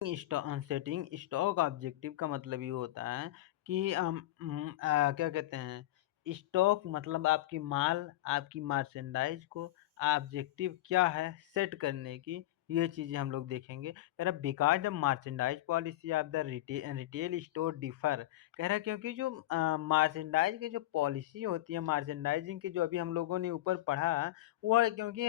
Setting stock objective का मतलब ये होता है कि क्या कहते हैं, स्टॉक मतलब आपकी माल, आपकी मर्चेंडाइज़ को ऑब्जेक्टिव क्या है सेट करने की, ये चीज़ें हम लोग देखेंगे। कह रहा because the merchandise policy of the retail store differ. कह रहा क्योंकि जो मर्चेंडाइज़ की जो पॉलिसी होती है, मर्चेंडाइज़िंग की जो अभी हम लोगों ने ऊपर पढ़ा, वो है क्योंकि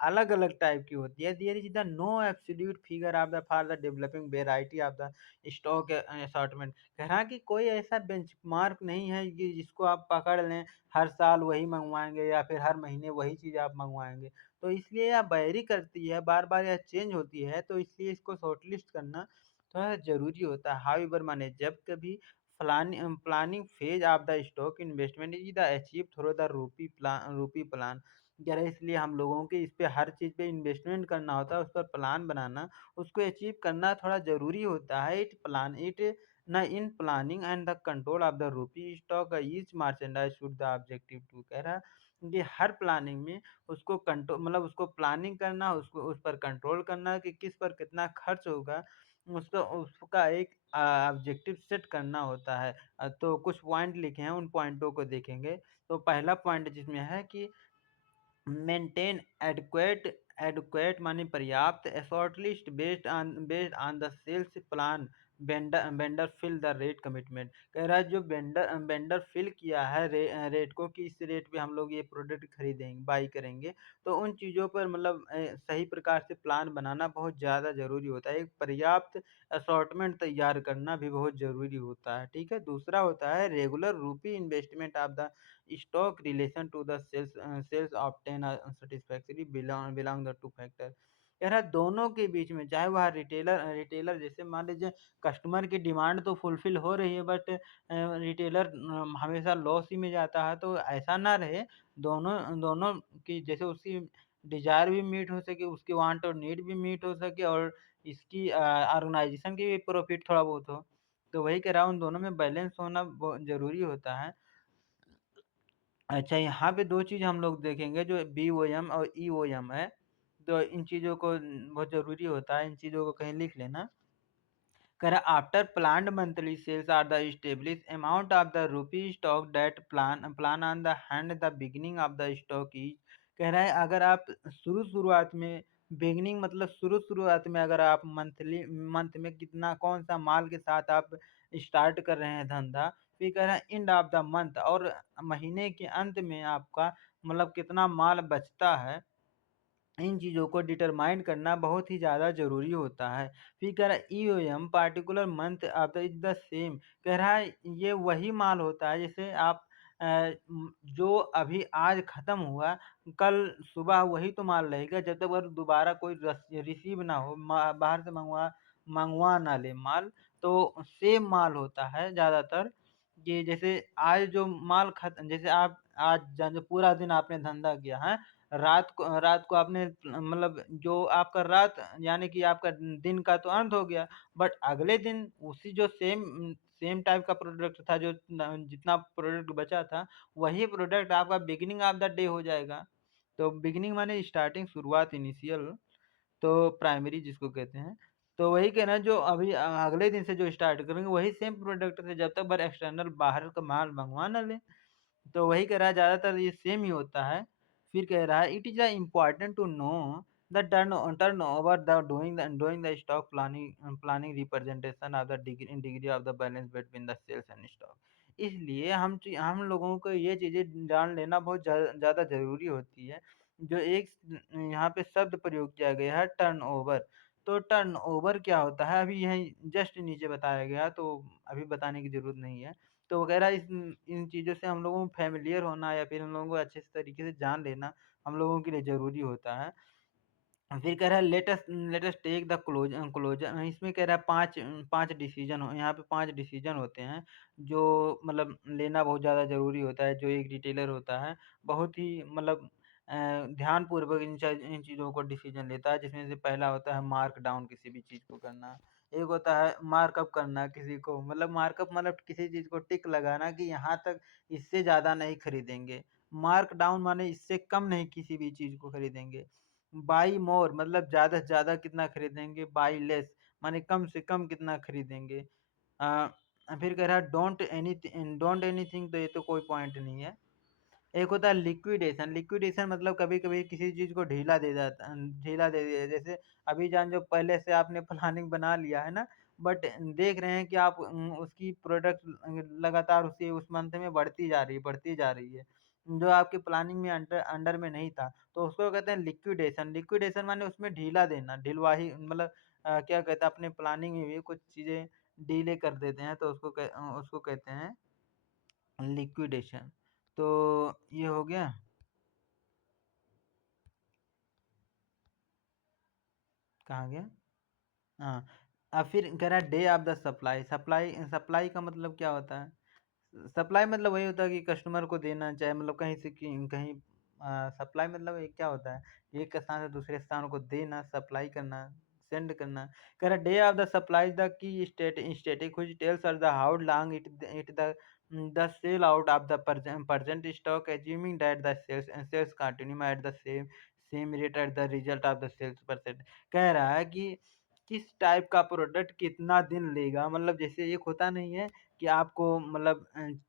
अलग-अलग टाइप की होती है। There is the no absolute figure of the for the developing variety of the stock assortment. कह रहा कि कोई ऐसा बेंचमार्क नहीं है कि जिसको आप पकड़ लें, हर साल वही मँगवाएँगे या फिर हर महीने वही चीज़ आप मँगवाएँगे। तो इसलिए यह वेरी करती है, बार-बार यह चेंज होती है, तो इसलिए इसको शॉर्टलिस्ट करना थोड़ा ज़रूरी होता है। हाउएवर माने जब कभी planning phase of the stock investment is the achieve through the rupee plan. कह रहे इसलिए हम लोगों के इस पे हर चीज़ पे इन्वेस्टमेंट करना होता है, उस पर प्लान बनाना, उसको अचीव करना थोड़ा ज़रूरी होता है। In planning and the control of the rupee stock each merchandise should the objective to. कह रहा कि हर प्लानिंग में उसको मतलब उसको प्लानिंग करना, उसको उस पर कंट्रोल करना कि किस पर कितना खर्च होगा, उसका उसका एक ऑब्जेक्टिव सेट करना होता है। तो कुछ पॉइंट लिखे हैं, उन पॉइंटों को देखेंगे। तो पहला पॉइंट जिसमें है कि मेंटेन एडुक्वेट माने पर्याप्त effort list based on the sales plan vendor fill the rate commitment. कह रहा है जो वेंडर फिल किया है रेट को कि इस रेट पे हम लोग ये प्रोडक्ट खरीदेंगे बाई करेंगे, तो उन चीज़ों पर मतलब सही प्रकार से प्लान बनाना बहुत ज़्यादा ज़रूरी होता है। एक पर्याप्त असॉर्टमेंट तैयार करना भी बहुत ज़रूरी होता है, ठीक है। दूसरा होता है रेगुलर रूपी investment of the stock relation to the sales obtain satisfactory belong the two factor। कह रहा है दोनों के बीच में चाहे वह रिटेलर जैसे मान लीजिए कस्टमर की डिमांड तो फुलफिल हो रही है, बट रिटेलर हमेशा लॉस ही में जाता है, तो ऐसा ना रहे। दोनों दोनों की जैसे उसकी डिज़ायर भी मीट हो सके, उसकी वांट और नीड भी मीट हो सके, और इसकी ऑर्गेनाइजेशन की भी प्रॉफिट थोड़ा बहुत हो। तो वही कह रहा हूँ, उन दोनों में बैलेंस होना बहुत ज़रूरी होता है। अच्छा, यहाँ पे 2 चीज़ हम लोग देखेंगे जो बीओएम और ईओएम है। तो इन चीज़ों को बहुत ज़रूरी होता है, इन चीज़ों को कहीं लिख लेना। कह रहा after planned monthly sales are the establish amount of the rupee stock that plan on the hand the beginning of the stock is. कह रहा है अगर आप शुरुआत में बिगिनिंग मतलब शुरुआत में अगर आप मंथ में कितना कौन सा माल के साथ आप स्टार्ट कर रहे हैं धंधा, फिर कह रहा है एंड ऑफ द मंथ और महीने के अंत में आपका मतलब कितना माल बचता है, इन चीज़ों को डिटरमाइन करना बहुत ही ज़्यादा ज़रूरी होता है। फिर कह रहा है EOM particular month of the is the same. कह रहा है ये वही माल होता है जैसे आप जो अभी आज ख़त्म हुआ, कल सुबह वही तो माल रहेगा जब तक और दोबारा कोई रिसीव ना हो, बाहर से मँगवा ना ले माल। तो सेम माल होता है ज़्यादातर, कि जैसे आज जो माल जैसे आप आज जो पूरा दिन आपने धंधा किया है, रात को आपने मतलब जो आपका रात यानी कि आपका दिन का तो अंत हो गया, बट अगले दिन उसी जो सेम टाइप का प्रोडक्ट था, जो जितना प्रोडक्ट बचा था, वही प्रोडक्ट आपका बिगिनिंग ऑफ द डे हो जाएगा। तो बिगिनिंग माने स्टार्टिंग, शुरुआत, इनिशियल, तो प्राइमरी जिसको कहते हैं। तो वही कहना है जो अभी अगले दिन से जो स्टार्ट करेंगे वही सेम प्रोडक्ट थे जब तक बस एक्सटर्नल बाहर का माल मँगवा ना लें। तो वही कह रहा है ज़्यादातर ये सेम ही होता है। फिर कह रहा है it is important to know the turnover the doing the stock planning representation of the degree of the balance between the sales and stock. इसलिए हम लोगों को ये चीज़ें जान लेना बहुत ज़्यादा ज़रूरी होती है। जो एक यहाँ पे शब्द प्रयोग किया गया है टर्नओवर, तो टर्नओवर क्या होता है अभी यहीं जस्ट नीचे बताया गया, तो अभी बताने की ज़रूरत नहीं है। तो वगैरह इन चीज़ों से हम लोगों को फ़ैमिलियर होना या फिर हम लोगों को अच्छे से तरीके से जान लेना हम लोगों के लिए ज़रूरी होता है। फिर कह रहा है let us take the closer, इसमें कह रहा है 5 डिसीज़न हो, यहाँ पे 5 डिसीज़न होते हैं, जो मतलब लेना बहुत ज़्यादा ज़रूरी होता है। जो एक रिटेलर होता है, बहुत ही मतलब ध्यानपूर्वक इन चीज़ों को डिसीज़न लेता है, जिसमें से पहला होता है मार्क डाउन किसी भी चीज़ को करना। एक होता है मार्कअप करना किसी को, मतलब मार्कअप मतलब किसी चीज़ को टिक लगाना कि यहाँ तक, इससे ज़्यादा नहीं खरीदेंगे। मार्क डाउन माने इससे कम नहीं किसी भी चीज़ को खरीदेंगे। बाई मोर मतलब ज़्यादा से ज़्यादा कितना खरीदेंगे, बाई लेस माने कम से कम कितना खरीदेंगे। अ, फिर कह रहा है डोंट एनीथिंग, तो ये तो कोई पॉइंट नहीं है। एक होता है लिक्विडेशन। लिक्विडेशन मतलब कभी-कभी किसी चीज़ को ढीला दे दिया। जैसे अभी जान जो पहले से आपने प्लानिंग बना लिया है ना, बट देख रहे हैं कि आप उसकी प्रोडक्ट लगातार उसी उस मंथ में बढ़ती जा रही है। जो आपकी प्लानिंग में अंडर में नहीं था, तो उसको कहते हैं लिक्विडेशन। लिक्विडेशन माने उसमें ढीला देना, ढिलवाही मतलब क्या कहते हैं अपने प्लानिंग में भी कुछ चीज़ें डीले कर देते हैं, तो उसको कहते हैं लिक्विडेशन। तो ये हो गया। कहाँ गया? हाँ, अब फिर कह रहा है day of the supply. Supply supply का मतलब क्या होता है? सप्लाई मतलब वही होता है कि कस्टमर को देना, चाहे मतलब कहीं से कहीं सप्लाई मतलब ये क्या होता है? एक स्थान से दूसरे स्थान को देना, सप्लाई करना, सेंड करना। कह रहा है day of the supply the key static which tells us the how long the sale out of the present stock assuming that the sales continue at the same rate at the result of the sales percent. कह रहा है कि किस type का product कितना दिन लेगा, मतलब जैसे एक होता नहीं है कि आपको मतलब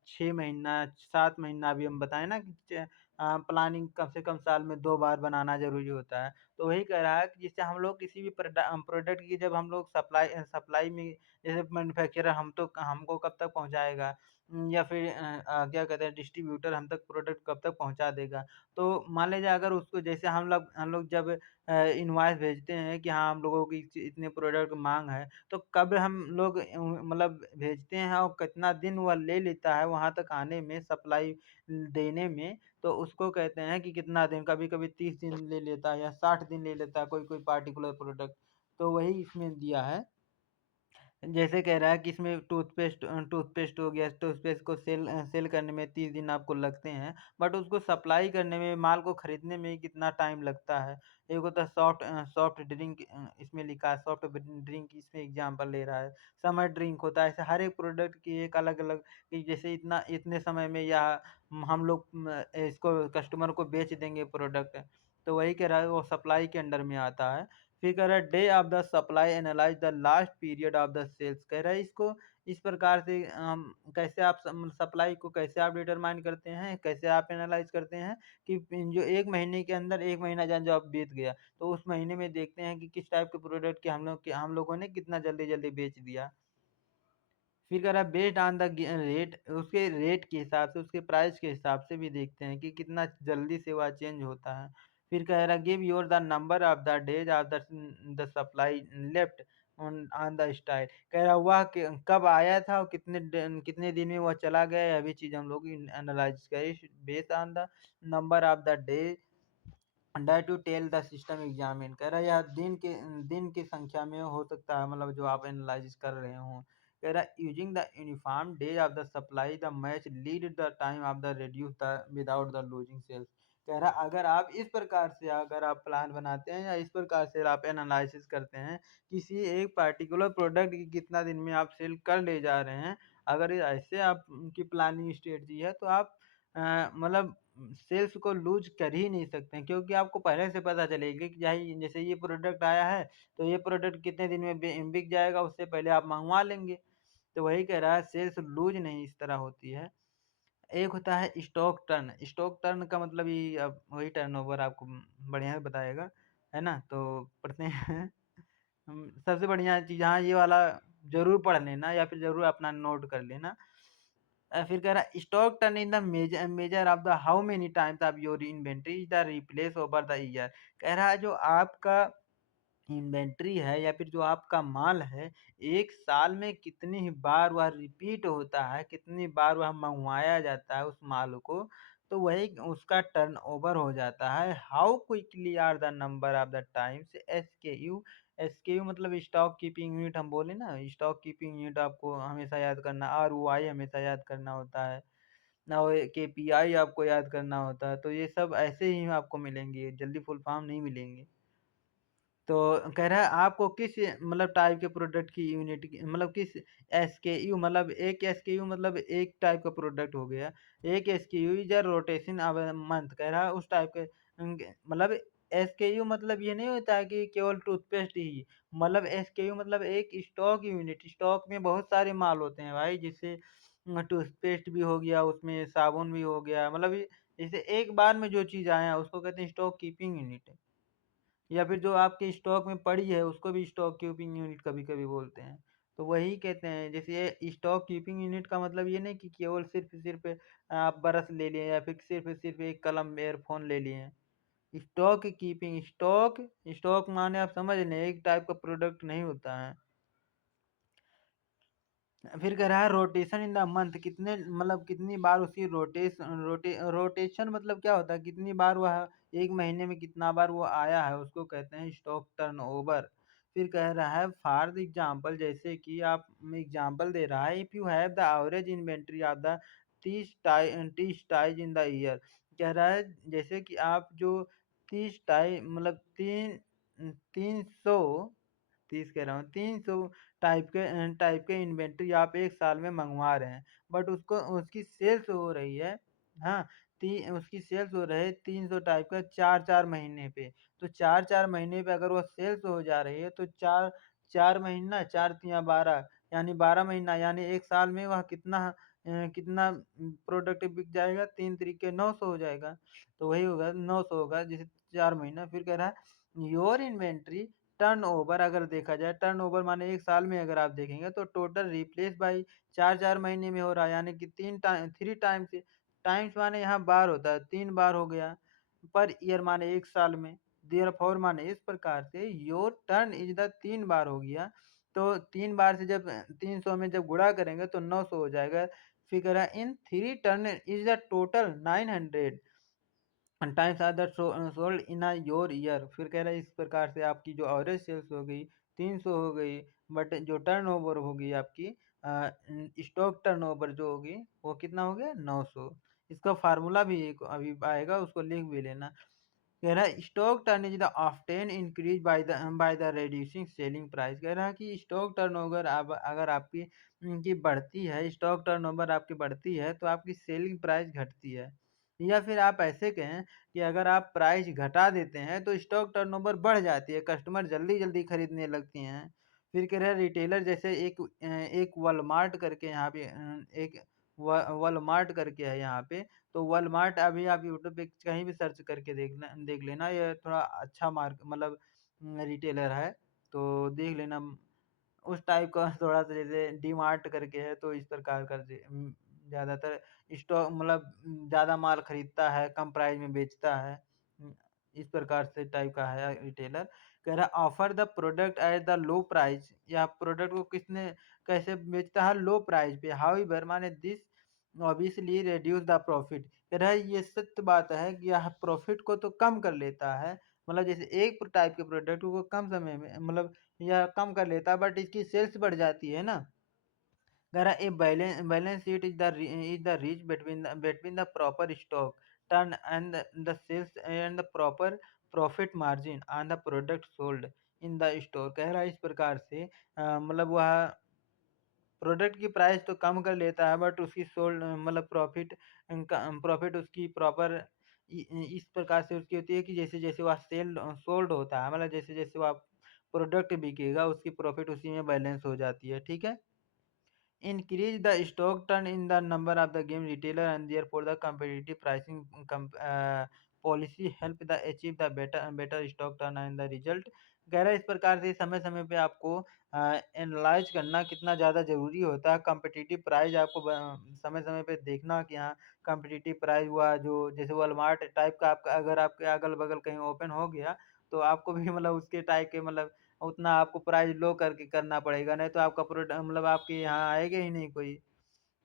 6 महीना, 7 महीना अभी हम बताएँ ना कि प्लानिंग कम से कम साल में 2 बार बनाना ज़रूरी होता है। तो वही कह रहा है कि जैसे हम लोग किसी भी प्रोडक्ट की जब हम लोग सप्लाई में जैसे मैन्युफैक्चरर हमको कब तक पहुँचाएगा, या फिर क्या कहते हैं डिस्ट्रीब्यूटर हम तक प्रोडक्ट कब तक पहुँचा देगा। तो मान लीजिए अगर उसको जैसे हम लोग जब इनवॉइस भेजते हैं कि हाँ, हम लोगों की इतने प्रोडक्ट माँग है, तो कब हम लोग मतलब भेजते हैं और कितना दिन वह ले लेता है वहाँ तक आने में, सप्लाई देने में, तो उसको कहते हैं कि कितना दिन, कभी-कभी 30 दिन ले लेता है या 60 दिन ले लेता है कोई-कोई पार्टिकुलर प्रोडक्ट। तो वही इसमें दिया है। जैसे कह रहा है कि इसमें टूथपेस्ट हो गया, टूथपेस्ट को सेल करने में 30 दिन आपको लगते हैं, बट उसको सप्लाई करने में, माल को खरीदने में कितना टाइम लगता है। एक होता है सॉफ्ट ड्रिंक, इसमें लिखा है सॉफ्ट ड्रिंक, इसमें एग्ज़ाम्पल ले रहा है। समर ड्रिंक होता है, ऐसे हर एक प्रोडक्ट की एक अलग-अलग कि जैसे इतने समय में या हम लोग इसको कस्टमर को बेच देंगे प्रोडक्ट, तो वही कह रहा है वो सप्लाई के अंडर में आता है। फिर कह रहा है day of the supply analyse the last period of the sales. कह रहा है इसको इस प्रकार से कैसे आप सप्लाई को कैसे आप डिटरमाइन करते हैं, कैसे आप एनालाइज करते हैं कि जो 1 महीने के अंदर 1 महीना जान जो अब बीत गया, तो उस महीने में देखते हैं कि किस टाइप के प्रोडक्ट के हम लोगों ने कितना जल्दी-जल्दी बेच दिया। फिर कह रहा है बेस्ड ऑन द रेट, उसके रेट के हिसाब से, उसके प्राइस के हिसाब से भी देखते हैं कि कितना जल्दी से वह चेंज होता है। फिर कह रहा है give your the number of the days of the supply left on on the style. कह रहा वह कब आया था और कितने दिन में वह चला गया, यह भी चीज़ हम लोग एनालाइज करें based on the number of the day die to tell the system examine. कह रहा है यह दिन की संख्या में हो सकता है, मतलब जो आप एनालाइसिस कर रहे हो। कह रहा है using the uniform day of the supply the match lead the time of the reduce the without the losing sales. कह रहा है अगर आप इस प्रकार से अगर आप प्लान बनाते हैं या इस प्रकार से आप एनालिसिस करते हैं किसी एक पार्टिकुलर प्रोडक्ट की कितना दिन में आप सेल कर ले जा रहे हैं, अगर ये ऐसे आप की प्लानिंग स्ट्रेटजी है, तो आप मतलब सेल्स को लूज़ कर ही नहीं सकते हैं, क्योंकि आपको पहले से पता चलेगा कि भाई जैसे ये प्रोडक्ट आया है, तो ये प्रोडक्ट कितने दिन में बिक जाएगा, उससे पहले आप मँगवा लेंगे। तो वही कह रहा है सेल्स लूज़ नहीं इस तरह होती है। एक होता है स्टॉक टर्न। स्टॉक टर्न का मतलब ये अब वही टर्नओवर आपको बढ़िया से बताएगा, है ना? तो पढ़ते हैं। सबसे बढ़िया चीज़, हाँ, ये वाला ज़रूर पढ़ लेना या फिर ज़रूर अपना नोट कर लेना। फिर कह रहा है stock turn in the measure of the how many times of your inventory is the replace over the year. कह रहा है जो आपका इन्वेंटरी है या फिर जो आपका माल है, एक साल में कितनी बार वह रिपीट होता है, कितनी बार वह मँगवाया जाता है उस माल को, तो वही उसका टर्नओवर हो जाता है। How quickly are the number of the times SKU. SKU मतलब स्टॉक कीपिंग यूनिट हम बोले ना, स्टॉक कीपिंग यूनिट आपको हमेशा याद करना, आरओआई हमेशा याद करना होता है। ना वो केपीआई आपको याद करना होता है, तो ये सब ऐसे ही आपको मिलेंगे, जल्दी फुल फॉर्म नहीं मिलेंगे। तो कह रहा है आपको किस मतलब टाइप के प्रोडक्ट की यूनिट की मतलब किस एसकेयू, मतलब एक एसकेयू मतलब एक टाइप का प्रोडक्ट हो गया। एक SKU is a rotation of a month. कह रहा है उस टाइप के मतलब एसकेयू मतलब ये नहीं होता है कि केवल टूथपेस्ट ही, मतलब एसकेयू मतलब एक स्टॉक यूनिट, स्टॉक में बहुत सारे माल होते हैं भाई, जैसे टूथपेस्ट भी हो गया, उसमें साबुन भी हो गया, मतलब ये जैसे एक बार में जो चीज़ आया उसको कहते हैं स्टॉक कीपिंग यूनिट। या फिर जो आपके स्टॉक में पड़ी है उसको भी स्टॉक कीपिंग यूनिट कभी-कभी बोलते हैं। तो वही कहते हैं, जैसे ये स्टॉक कीपिंग यूनिट का मतलब ये नहीं कि केवल सिर्फ़ आप ब्रश ले लिए या फिर सिर्फ़ एक कलम, ईयरफ़ोन ले लिए हैं। स्टॉक कीपिंग, स्टॉक स्टॉक माने आप समझ लें एक टाइप का प्रोडक्ट नहीं होता है। फिर कह रहा है रोटेशन इन द मंथ, कितने मतलब कितनी बार उसकी रोटेशन मतलब क्या होता है, कितनी बार वह एक महीने में कितना बार वो आया है उसको कहते हैं स्टॉक टर्नओवर। फिर कह रहा है फॉर द एग्जांपल, जैसे कि आप एग्जांपल दे रहा है, if you have the average inventory of the 30 ties in the year. कह रहा है जैसे कि आप जो 30 टाई मतलब तीन 300 30 कह रहा हूँ, 300 टाइप के इन्वेंट्री आप एक साल में मंगवा रहे हैं, बट उसको उसकी सेल्स हो रही है, हाँ, उसकी सेल्स हो रही है 300 टाइप का 4-4 महीने पे। तो 4-4 महीने पे अगर वो सेल्स हो जा रही है तो 4 4 महीना 4 तिया 12 यानी 12 महीना यानी 1 साल में वह कितना प्रोडक्ट बिक जाएगा, 3 तरीके 900 हो जाएगा। तो वही होगा 900 होगा जैसे 4 महीना। फिर कह रहा है योर इन्वेंट्री टर्नओवर, अगर देखा जाए टर्नओवर माने 1 साल में अगर आप देखेंगे तो टोटल रिप्लेस बाय 4-4 महीने में हो रहा है, यानी कि 3 टाइम्स, टाइम्स माने यहाँ बार होता है, 3 बार हो गया, पर ईयर माने 1 साल में। देयरफॉर माने इस प्रकार से योर टर्न इज़ द 3 बार हो गया, तो 3 बार से जब 300 में जब गुणा करेंगे तो 900 हो जाएगा। फिर कह रहा है in 3 turn is the total 900 times are that sold in a your year. फिर कह रहा है इस प्रकार से आपकी जो एवरेज सेल्स हो गई 300 हो गई, बट जो टर्नओवर होगी आपकी स्टॉक टर्नओवर जो होगी वो कितना हो गया 900। इसका फार्मूला भी एक अभी आएगा, उसको लिख भी लेना। कह रहा है stock turn is the often increase by the reducing selling price. कह रहा है कि स्टॉक टर्नओवर अब अगर आपकी की बढ़ती है, स्टॉक टर्नओवर आपकी बढ़ती है तो आपकी सेलिंग प्राइस घटती है। या फिर आप ऐसे कहें कि अगर आप प्राइस घटा देते हैं तो स्टॉक टर्नओवर बढ़ जाती है, कस्टमर जल्दी-जल्दी खरीदने लगते हैं। फिर कह रहे हैं रिटेलर जैसे एक वॉलमार्ट करके यहाँ पे एक वॉलमार्ट करके है यहाँ पे, तो वॉलमार्ट अभी आप यूट्यूब पे कहीं भी सर्च करके देख लेना, ये थोड़ा अच्छा मार्क मतलब रिटेलर है, तो देख लेना। उस टाइप का थोड़ा-सा जैसे डी-मार्ट करके है, तो इस प्रकार का ज़्यादातर स्टॉक मतलब ज़्यादा माल खरीदता है, कम प्राइस में बेचता है। उम, इस प्रकार से टाइप का है रिटेलर। कह रहा है offer the product at the low price, या प्रोडक्ट को कैसे बेचता है लो प्राइस पे। हाउएवर माने this obviously reduce the profit. कह रहा है ये सत्य बात है कि यह प्रॉफिट को तो कम कर लेता है। मतलब जैसे एक टाइप के प्रोडक्ट को कम समय में मतलब या कम कर लेता है, बट इसकी सेल्स बढ़ जाती है ना। कह रहा है a balance sheet is the reach between the proper stock turn and the sales and the proper profit margin on the product sold in the store. कह रहा है इस प्रकार से मतलब वह प्रोडक्ट की प्राइस तो कम कर लेता है, बट उसकी सोल्ड मतलब प्रॉफिट उसकी प्रॉपर इस प्रकार से उसकी होती है कि जैसे जैसे वह सोल्ड होता है, मतलब जैसे जैसे वह प्रोडक्ट बिकेगा उसकी प्रॉफिट उसी में बैलेंस हो जाती है, ठीक है। Increase the stock turn in the number of the game retailer, and therefore the competitive pricing policy help the achieve the better stock turn and the result। कह रहा है इस प्रकार से समय-समय पे आपको एनालाइज़ करना कितना ज़्यादा ज़रूरी होता है। कॉम्पिटिटिव प्राइस आपको समय-समय पे देखना कि हाँ, कॉम्पिटिटिव प्राइस हुआ जो जैसे वॉलमार्ट टाइप का आपका अगर आपके अगल-बगल कहीं ओपन हो गया, तो आपको भी मतलब उसके टाइप के मतलब उतना आपको प्राइस लो करके करना पड़ेगा, नहीं तो आपका मतलब आपके यहाँ आएगा ही नहीं कोई।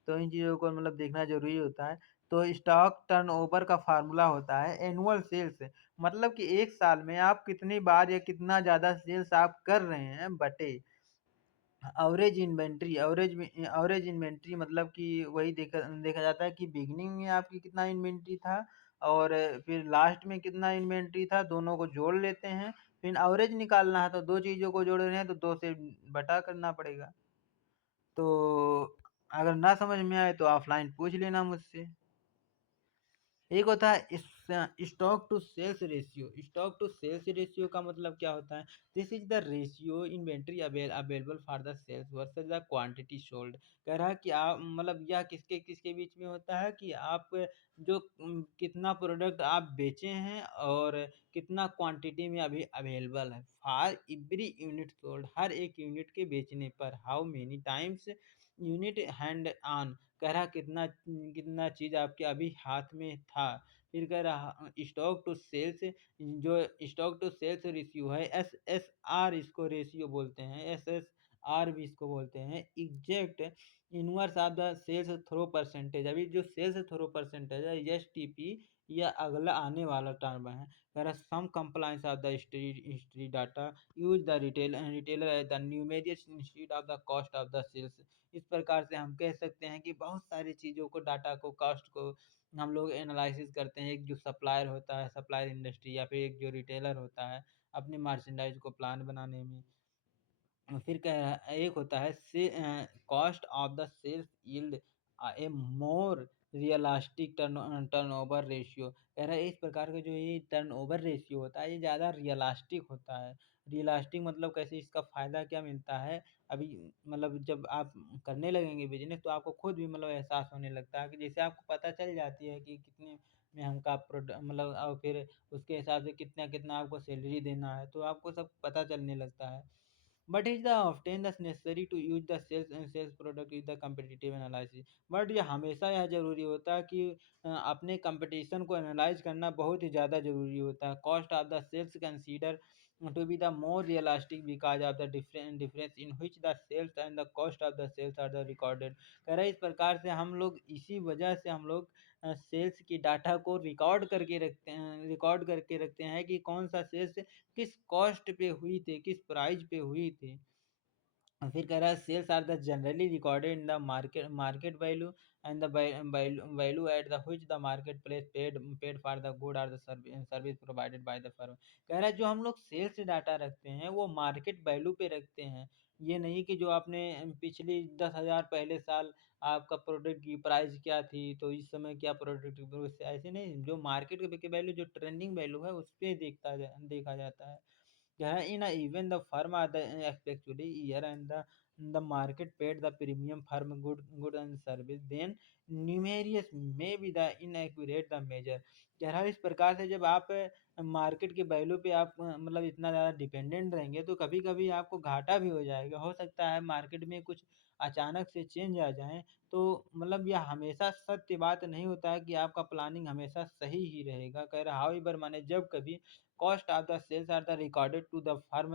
तो इन चीज़ों को मतलब देखना ज़रूरी होता है। तो स्टॉक टर्नओवर का फ़ॉर्मूला होता है एनुअल सेल्स, मतलब कि 1 साल में आप कितनी बार या कितना ज़्यादा सेल्स आप कर रहे हैं बटे एवरेज इन्वेंट्री। एवरेज इन्वेंट्री मतलब कि वही देखा देखा जाता है कि बिगिनिंग में आपकी कितना इन्वेंट्री था और फिर लास्ट में कितना इन्वेंट्री था, दोनों को जोड़ लेते हैं। फिर एवरेज निकालना है तो 2 चीज़ों को जोड़ रहे हैं तो 2 से बटा करना पड़ेगा। तो अगर ना समझ में आए तो ऑफ़लाइन पूछ लेना मुझसे। एक होता है stock to sales ratio, stock to sales ratio का मतलब क्या होता है? This is the ratio inventory available for the sales versus the quantity sold. कह रहा है कि आप मतलब यह किसके किसके बीच में होता है कि आप जो कितना प्रोडक्ट आप बेचे हैं और कितना क्वांटिटी में अभी अवेलेबल है फॉर एवरी यूनिट सोल्ड, हर एक यूनिट के बेचने पर, how many times unit hand on, कह रहा कितना कितना चीज़ आपके अभी हाथ में था। फिर कह रहा स्टॉक टू सेल्स, जो स्टॉक टू सेल्स रेशियो है, एसएसआर इसको रेशियो बोलते हैं, एसएसआर भी इसको बोलते हैं, exact inverse of the sales through percentage. अभी जो सेल्स थ्रो परसेंटेज है, एसटीपी, यह अगला आने वाला टर्म है। कह रहा some compliance of the history history data use the retailer as the numerous institute of the cost of the sales. इस प्रकार से हम कह सकते हैं कि बहुत सारी चीज़ों को, डाटा को, कॉस्ट को हम लोग एनालिसिस करते हैं। एक जो सप्लायर होता है, सप्लायर इंडस्ट्री, या फिर एक जो रिटेलर होता है अपनी मर्चेंडाइज को प्लान बनाने में। फिर कह रहा है एक होता है से cost of the sales yield a more realistic turnover ratio. कह रहा है इस प्रकार का जो ये टर्नओवर रेशियो होता है, ये ज़्यादा रियलिस्टिक होता है। रियलिस्टिक मतलब कैसे, इसका फ़ायदा क्या मिलता है? अभी मतलब जब आप करने लगेंगे बिजनेस तो आपको खुद भी मतलब एहसास होने लगता है कि जैसे आपको पता चल जाती है कि कितने में हमका प्रोडक्ट मतलब, और फिर उसके हिसाब से कितना कितना आपको सैलरी देना है, तो आपको सब पता चलने लगता है। But is the often the necessary to use the sales product is the competitive analysis। But ये हमेशा यह ज़रूरी होता है कि अपने कंपटीशन को एनालाइज करना बहुत ही ज़्यादा ज़रूरी होता है। Cost of the sales consider to be the more realistic because of the difference in which the sales and the cost of the sales are the recorded. कह रहा है इस प्रकार से हम लोग, इसी वजह से हम लोग सेल्स की डाटा को रिकॉर्ड करके रखते हैं कि कौन सा सेल्स किस कॉस्ट पे हुई थी, किस प्राइस पे हुई थी। और फिर कह रहा है sales are the generally recorded in the market value and the value at the which the market place paid for the good और the service provided by the firm. कह रहा है जो हम लोग सेल्स डाटा रखते हैं वो मार्केट वैल्यू पे रखते हैं। ये नहीं कि जो आपने पिछली 10,000 पहले साल आपका प्रोडक्ट की प्राइस क्या थी तो इस समय क्या प्रोडक्ट की, ऐसे नहीं, जो मार्केट के वैल्यू, जो ट्रेंडिंग वैल्यू है उस पर देखा जाता है। Yeah, even the firm are the actually here and the market paid the premium firm good and service, then numerous may be the inaccurate the measure। कह रहा है इस प्रकार से जब आप मार्केट के वैल्यू पे आप मतलब इतना ज़्यादा डिपेंडेंट रहेंगे तो कभी कभी आपको घाटा भी हो जाएगा। हो सकता है मार्केट में कुछ अचानक से चेंज आ जाए, तो मतलब यह हमेशा सत्य बात नहीं होता है कि आपका प्लानिंग हमेशा सही ही रहेगा। कह रहा हाउएवर माने जब कभी cost of the sales are the recorded to the firm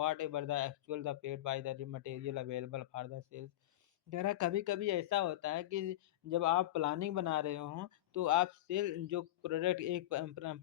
whatever the actual the paid by the material available for the sales। कह रहा कभी कभी ऐसा होता है कि जब आप प्लानिंग बना रहे हो तो आप सेल जो प्रोडक्ट, एक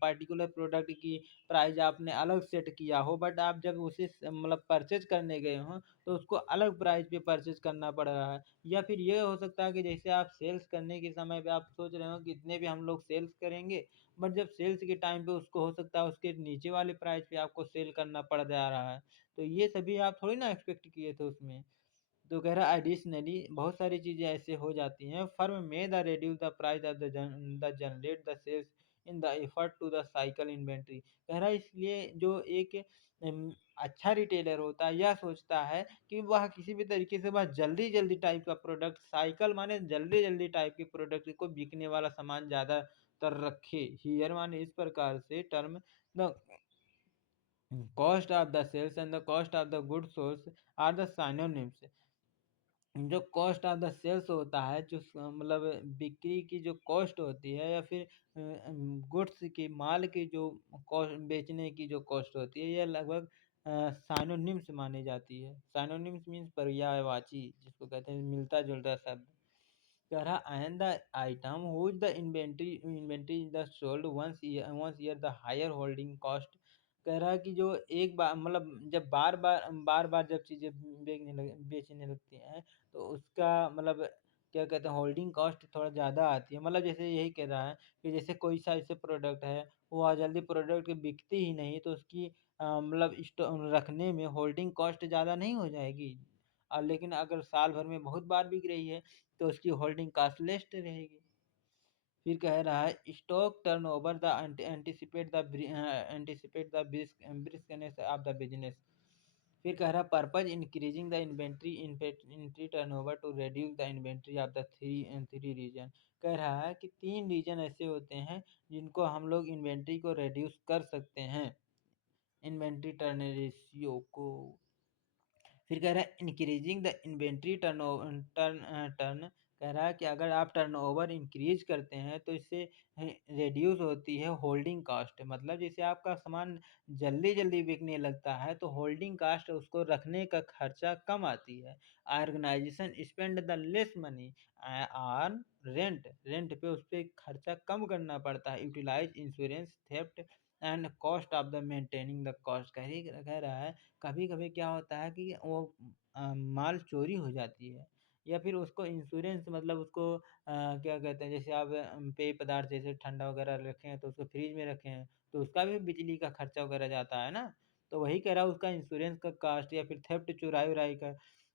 पर्टिकुलर प्रोडक्ट की प्राइस आपने अलग सेट किया हो, बट आप जब उसे मतलब परचेज करने गए हो तो उसको अलग प्राइस पे परचेज करना पड़ रहा है। या फिर ये हो सकता है कि जैसे आप सेल्स करने के समय पे आप सोच रहे हो कि इतने भी हम लोग सेल्स करेंगे, बट जब सेल्स के टाइम पे उसको हो सकता है उसके नीचे वाले प्राइस पे आपको सेल करना पड़ जा रहा है। तो ये सभी आप थोड़ी ना एक्सपेक्ट किए थे उसमें। तो कह रहा है एडिशनली बहुत सारी चीज़ें ऐसे हो जाती हैं, फर्म में the reduce the price of the generate the sales in the effort to the cycle inventory. कह रहा है इसलिए जो एक अच्छा रिटेलर होता है यह सोचता है कि वह किसी भी तरीके से वह जल्दी जल्दी टाइप का प्रोडक्ट, साइकिल माने जल्दी जल्दी टाइप के प्रोडक्ट को, बिकने वाला सामान ज़्यादातर रखे। हियर माने इस प्रकार से term the cost of the sales and the cost of the good source are the synonyms. जो कॉस्ट ऑफ द सेल्स होता है, जो मतलब बिक्री की जो कॉस्ट होती है, या फिर गुड्स की, माल की जो कॉस्ट, बेचने की जो कॉस्ट होती है, यह लगभग साइनोनिम्स मानी जाती है। साइनोनिम्स मीन्स पर्यायवाची, जिसको कहते हैं मिलता जुलता शब्द। कह रहा and the item whose the inventory is the sold once year the higher holding cost. कह रहा है कि जो एक बार मतलब जब बार बार जब चीज़ें बेचने लगती हैं तो उसका मतलब क्या कहते हैं, होल्डिंग कॉस्ट थोड़ा ज़्यादा आती है। मतलब जैसे यही कह रहा है कि जैसे कोई सा ऐसे प्रोडक्ट है, वो जल्दी प्रोडक्ट बिकती ही नहीं, तो उसकी मतलब रखने में होल्डिंग कॉस्ट ज़्यादा नहीं हो जाएगी। लेकिन अगर साल भर में बहुत बार बिक रही है तो उसकी होल्डिंग कॉस्ट लेस रहेगी। फिर कह रहा है stock turnover the anticipate the briskness of the business. फिर कह रहा है purpose increasing the inventory turnover to reduce the inventory of the three reason. कह रहा है कि 3 रीजन ऐसे होते हैं जिनको हम लोग इन्वेंट्री को रिड्यूस कर सकते हैं, इन्वेंट्री टर्न रेशियो को। फिर कह रहा है इंक्रीजिंग द इन्वेंट्री टर्न कह रहा है कि अगर आप टर्नओवर इंक्रीज करते हैं तो इससे रिड्यूस होती है होल्डिंग कॉस्ट। मतलब जैसे आपका सामान जल्दी जल्दी बिकने लगता है तो होल्डिंग कॉस्ट उसको रखने का खर्चा कम आती है। Organization spend the less money on rent, rent पे उस पर खर्चा कम करना पड़ता है। Utilize insurance theft and cost of the maintaining the cost. कह रहा है कभी कभी क्या होता है कि वो माल चोरी हो जाती है या फिर उसको इंश्योरेंस मतलब उसको क्या कहते हैं, जैसे आप पेय पदार्थ जैसे ठंडा वगैरह रखे हैं तो उसको फ्रिज में रखे हैं तो उसका भी बिजली का खर्चा वगैरह जाता है ना। तो वही कह रहा है उसका इंश्योरेंस का कास्ट या फिर थेफ्ट चुराई उराई का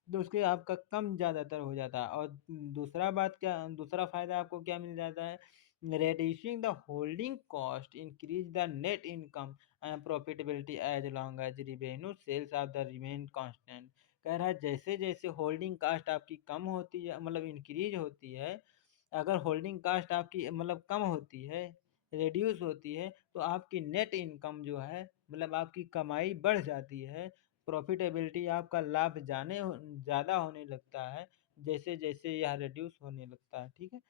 तो उसके आपका कम ज़्यादातर हो जाता है। और दूसरा बात क्या, दूसरा फायदा आपको क्या मिल जाता है, reducing the holding cost increase the net income and profitability as long as revenue sales of the remain constant। कह रहा है जैसे जैसे होल्डिंग कास्ट आपकी कम होती है मतलब इंक्रीज होती है, अगर होल्डिंग कास्ट आपकी मतलब कम होती है, रिड्यूस होती है, तो आपकी नेट इनकम जो है मतलब आपकी कमाई बढ़ जाती है। प्रॉफिटेबिलिटी आपका लाभ ज़्यादा होने लगता है जैसे जैसे यह रिड्यूस होने लगता है। ठीक है।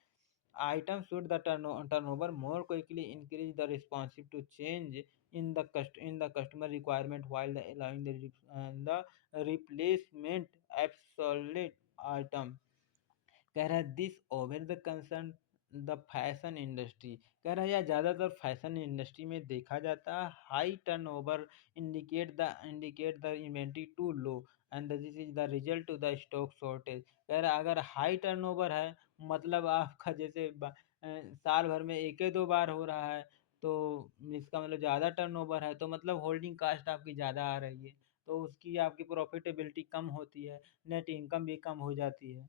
Items should the turnover more quickly increase the responsive to change in the customer requirement while allowing the replacement obsolete item। कह रहा है this over the concern the fashion industry. कह रहा है यह ज़्यादातर फैशन इंडस्ट्री में देखा जाता है। High turnover indicate the inventory to low and this is the result to the stock shortage. कह रहा है अगर हाई टर्नओवर है मतलब आपका जैसे साल भर में एक ही दो बार हो रहा है तो इसका मतलब ज़्यादा टर्नओवर है तो मतलब होल्डिंग कास्ट आपकी ज़्यादा आ रही है तो उसकी आपकी प्रॉफिटेबिलिटी कम होती है, नेट इनकम भी कम हो जाती है।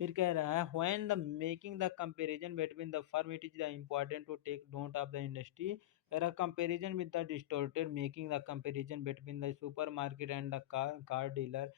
फिर कह रहा है when the making the comparison between the firm it is the important to take note of the industry। कह रहा comparison with the distorted making the comparison between the supermarket and the car dealer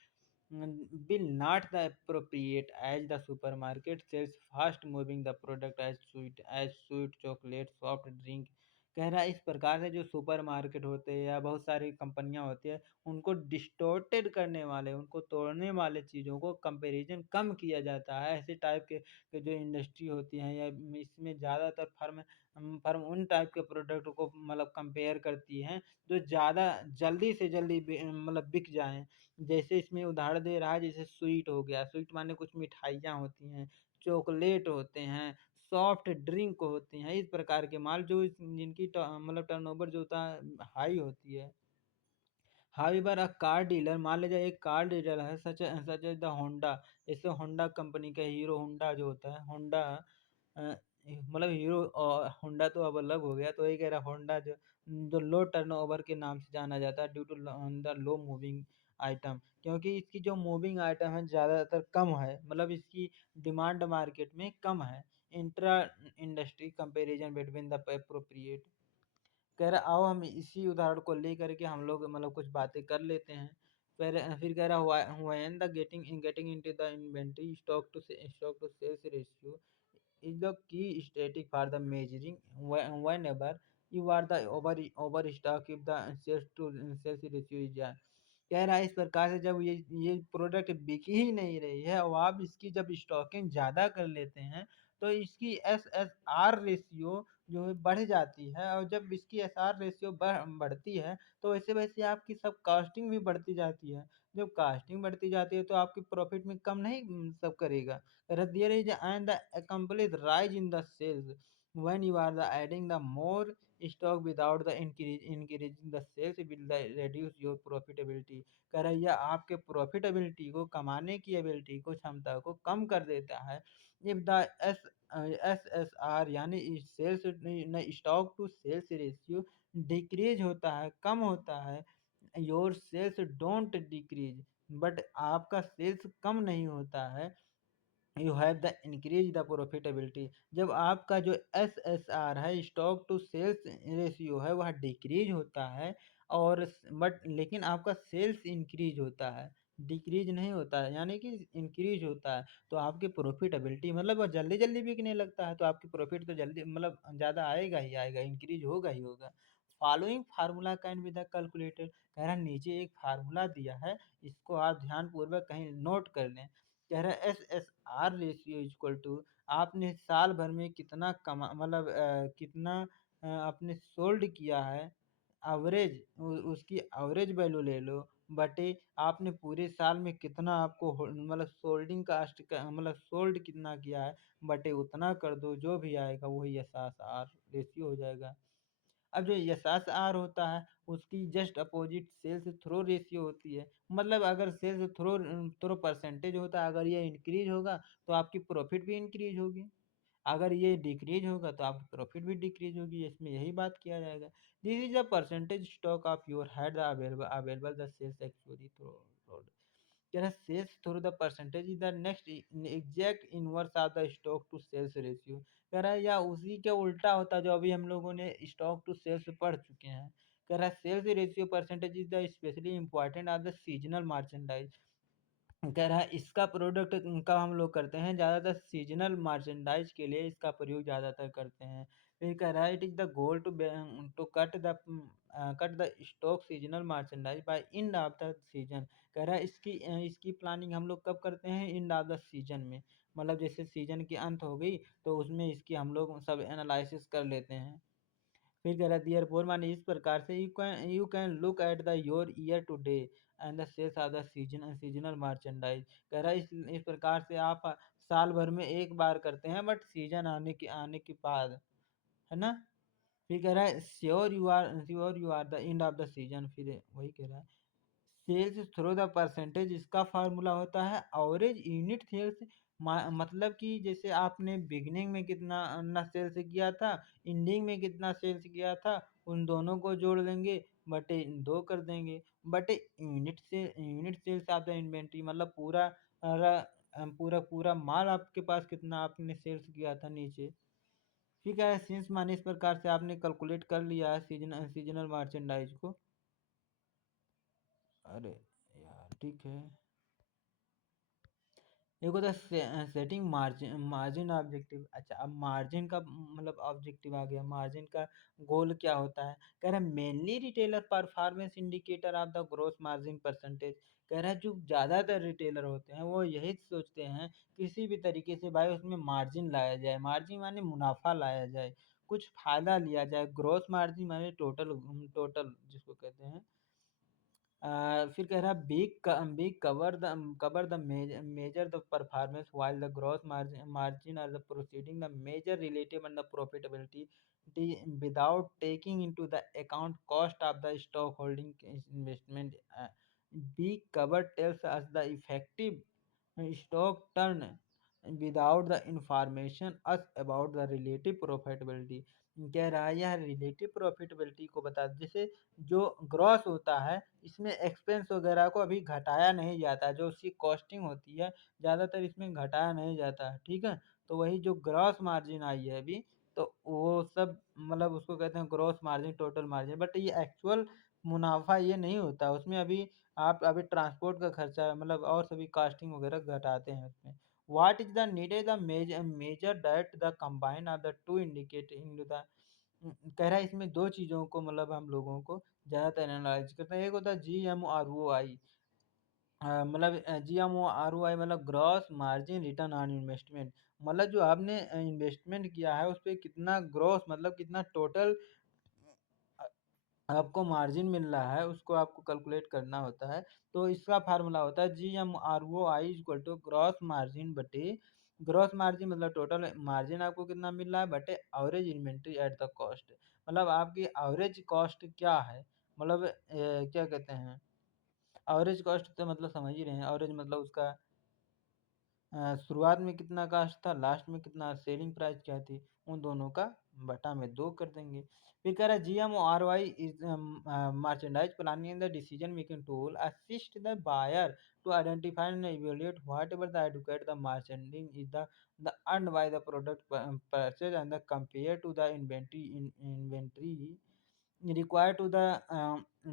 will not the appropriate as the supermarket sells fast moving the product as sweet chocolate soft drink। कह रहा है इस प्रकार से जो supermarket होते हैं या बहुत सारी कंपनियां होती है उनको डिस्टॉर्टेड करने वाले उनको तोड़ने वाले चीज़ों को कंपैरिजन कम किया जाता है। ऐसे टाइप के जो इंडस्ट्री होती हैं या इसमें ज़्यादातर फर्म उन टाइप के प्रोडक्ट को मतलब कंपेयर करती हैं जो ज़्यादा जल्दी से जल्दी मतलब बिक जाएँ। जैसे इसमें उदाहरण दे रहा है जैसे स्वीट हो गया, स्वीट माने कुछ मिठाइयाँ होती हैं, चॉकलेट होते हैं, सॉफ्ट ड्रिंक होती हैं, इस प्रकार के माल जो जिनकी मतलब टर्नओवर जो होता है हाई होती है। हाउएवर अ कार डीलर, मान लीजिए एक कार डीलर है सच एज द होंडा। जैसे होंडा कंपनी का हीरो होंडा जो होता है होंडा मतलब हीरो और होंडा तो अब अलग हो गया तो वही कह रहा होंडा जो जो लो टर्नओवर के नाम से जाना जाता है due to the low moving item. क्योंकि इसकी जो मूविंग आइटम है ज़्यादातर कम है मतलब इसकी डिमांड मार्केट में कम है। Intra industry comparison between the appropriate. कह रहा आओ हम इसी उदाहरण को लेकर के हम लोग मतलब कुछ बातें कर लेते हैं। फिर कह रहा when the getting into the inventory stock to sales ratio is the key static for the measuring whenever you are the overstock if the sales ratio is high। कह रहा है इस प्रकार से जब ये प्रोडक्ट बिक ही नहीं रही है और आप इसकी जब स्टॉकिंग ज़्यादा कर लेते हैं तो इसकी एस एस आर रेशियो जो है बढ़ जाती है और जब इसकी एस आर रेशियो बढ़ती है तो वैसे वैसे आपकी सब कास्टिंग भी बढ़ती जाती है। जब कास्टिंग बढ़ती जाती है तो आपकी प्रॉफिट में कम नहीं सब करेगा। there is and the accomplished rise in the sales when you are the adding the more stock without the increasing the sales will the reduce your profitability। कह रहा है यह आपके प्रॉफिटेबिलिटी को कमाने की एबिलिटी को क्षमता को कम कर देता है। If the S S S R यानी sales stock to sales ratio decrease होता है कम होता है, your sales don't decrease but आपका सेल्स कम नहीं होता है you have the increase the profitability. जब आपका जो एसएसआर है, स्टॉक टू सेल्स रेशियो है, वह डिक्रीज होता है और बट लेकिन आपका सेल्स इंक्रीज होता है, डिक्रीज नहीं होता है, यानी कि इंक्रीज होता है, तो आपकी प्रॉफिटेबिलिटी मतलब वह जल्दी जल्दी बिकने लगता है, तो आपकी प्रॉफिट तो जल्दी मतलब ज़्यादा आएगा ही आएगा, इंक्रीज होगा ही होगा। Following formula can be the calculated. कह रहा है नीचे एक फार्मूला दिया है, इसको आप ध्यानपूर्वक कहीं नोट कर लें। कह रहा है एसएसआर रेशियो इक्वल टू आपने साल भर में कितना कमा मतलब कितना आपने सोल्ड किया है, एवरेज उसकी एवरेज वैल्यू ले लो, बटे आपने पूरे साल में कितना आपको मतलब सोल्डिंग कास्ट का मतलब सोल्ड कितना किया है, बटे उतना कर दो, जो भी आएगा वही एसएसआर रेशियो हो जाएगा। अब जो एसएसआर होता है, उसकी just opposite sales through ratio होती है। मतलब अगर सेल्स थ्रो थ्रो परसेंटेज होता है, अगर ये इंक्रीज होगा तो आपकी प्रॉफिट भी इंक्रीज होगी, अगर ये डिक्रीज होगा तो आपकी प्रॉफिट भी डिक्रीज होगी। इसमें यही बात किया जाएगा। This is the percentage stock of your had the available the sales actually through. कह रहा है sales through the percentage is the next exact inverse of the stock to sales ratio. कह रहा है या उसी के उल्टा होता है जो अभी हम लोगों ने स्टॉक टू सेल्स पढ़ चुके हैं। कह रहा है sales ratio percentage is the specially important of the seasonal merchandise. कह रहा है इसका प्रोडक्ट का हम लोग करते हैं ज़्यादातर सीजनल मर्चेंडाइज के लिए इसका प्रयोग ज़्यादातर करते हैं। फिर कह रहा है it is the goal to cut the stock seasonal merchandise by end of the season. कह रहा है इसकी प्लानिंग हम लोग कब करते हैं, एंड ऑफ द सीजन में, मतलब जैसे सीजन की अंत हो गई तो उसमें इसकी हम लोग सब एनालिसिस कर लेते हैं। फिर कह रहा है देयरफॉर माने इस प्रकार से you can look at the your year today and the sales of the seasonal merchandise. कह रहा है इस प्रकार से आप साल भर में एक बार करते हैं, बट सीजन आने के बाद, है ना। फिर कह रहा है sure you are the end of the season. फिर वही कह रहा है सेल्स थ्रू द परसेंटेज, इसका फार्मूला होता है एवरेज यूनिट सेल्स। मतलब कि जैसे आपने बिगनिंग में कितना ना सेल्स किया था, एंडिंग में कितना सेल्स किया था, उन दोनों को जोड़ देंगे, बटे दो कर देंगे, बटे unit sales of the inventory, मतलब पूरा पूरा माल आपके पास कितना आपने सेल्स किया था नीचे। ठीक है, सिंस माने इस प्रकार से आपने कैलकुलेट कर लिया है सीजनल मर्चेंडाइज को। अरे यार ठीक है। एक होता है सेटिंग मार्जिन मार्जिन ऑब्जेक्टिव। अच्छा, अब मार्जिन का मतलब ऑब्जेक्टिव आ गया, मार्जिन का गोल क्या होता है। कह रहा है mainly retailer performance indicator of the gross margin percentage. कह रहा है जो ज़्यादातर रिटेलर होते हैं वो यही सोचते हैं किसी भी तरीके से भाई उसमें मार्जिन लाया जाए, मार्जिन माने मुनाफा लाया जाए, कुछ फायदा लिया जाए। ग्रोस मार्जिन माने टोटल टोटल जिसको कहते हैं। फिर कह रहा है big cover the measure the performance while the gross margin are the proceeding the measure relative and the profitability without taking into the account cost of the stock holding investment. Big cover tells us the effective stock turn without the information us about the relative profitability. कह रहा है यह relative profitability को बता, जैसे जो gross होता है इसमें एक्सपेंस वगैरह को अभी घटाया नहीं जाता है, जो उसकी कॉस्टिंग होती है ज़्यादातर इसमें घटाया नहीं जाता है, ठीक है। तो वही जो ग्रॉस मार्जिन आई है अभी, तो वो सब मतलब उसको कहते हैं gross margin, total margin, but ये एक्चुअल मुनाफा ये नहीं होता उसमें। अभी आप अभी ट्रांसपोर्ट का खर्चा मतलब और सभी कास्टिंग वगैरह घटाते हैं उसमें। What is the needed the measure that the combine of the two indicate in the. कह रहा है इसमें दो चीज़ों को मतलब हम लोगों को ज़्यादातर एनालाइज करते हैं। एक होता है GMROI, मतलब GMROI मतलब gross margin return on investment. मतलब जो आपने इन्वेस्टमेंट किया है उस पे कितना ग्रॉस मतलब कितना टोटल आपको मार्जिन मिल रहा है, उसको आपको कैलकुलेट करना होता है। तो इसका फार्मूला होता है GMROI equal to gross margin बटे ग्रॉस मार्जिन मतलब टोटल मार्जिन आपको कितना मिल रहा है, बटे average inventory at the cost. मतलब आपकी एवरेज कॉस्ट क्या है, मतलब क्या कहते हैं एवरेज कॉस्ट, तो मतलब समझ ही रहे हैं, एवरेज मतलब उसका शुरुआत में कितना कास्ट था, लास्ट में कितना सेलिंग प्राइस क्या थी, उन दोनों का बटा में दो कर देंगे। फिर कह रहा है GMROI is merchandise planning the decision making tool assist the buyer to identify and evaluate whatever the adequate the marketing is the earned by the product purchase and the compare to the inventory require to the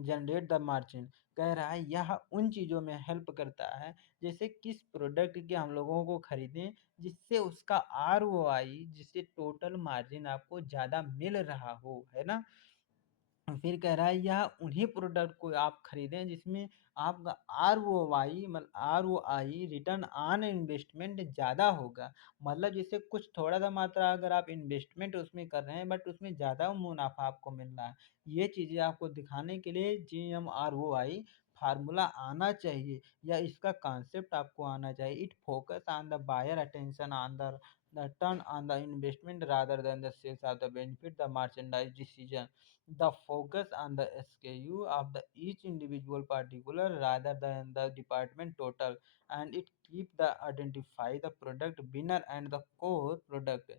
generate the margin. कह रहा है यह उन चीज़ों में help करता है जैसे किस प्रोडक्ट के हम लोगों को खरीदें जिससे उसका आरओआई जिससे टोटल मार्जिन आपको ज़्यादा मिल रहा हो, है ना? फिर कह रहा है यह उन्हीं प्रोडक्ट को आप खरीदें जिसमें आपका आरओआई रिटर्न ऑन इन्वेस्टमेंट ज़्यादा होगा। मतलब जैसे कुछ थोड़ा-सा मात्रा अगर आप इन्वेस्टमेंट उसमें कर रहे हैं बट उसमें ज़्यादा मुनाफ़ा आपको मिल रहा है। ये चीज़ें आपको दिखाने के लिए जीएमआरओआई फ़ॉर्मूला आना चाहिए या इसका कॉन्सेप्ट आपको आना चाहिए। It focus on the buyer attention on the return on the investment rather than the sales of the benefit the merchandise decision. The focus on the SKU of the each individual particular rather than the department total, and it keep the identify the product winner and the core product।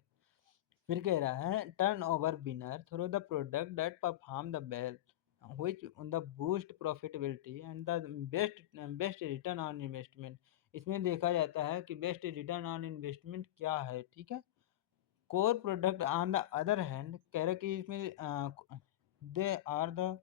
फिर कह रहा है turn over winner through the product that perform the bell which the boost profitability and the best return on investment. इसमें देखा जाता है कि best return on investment क्या है, ठीक है? Core product on the other hand कह रहे कि इसमें दे आर द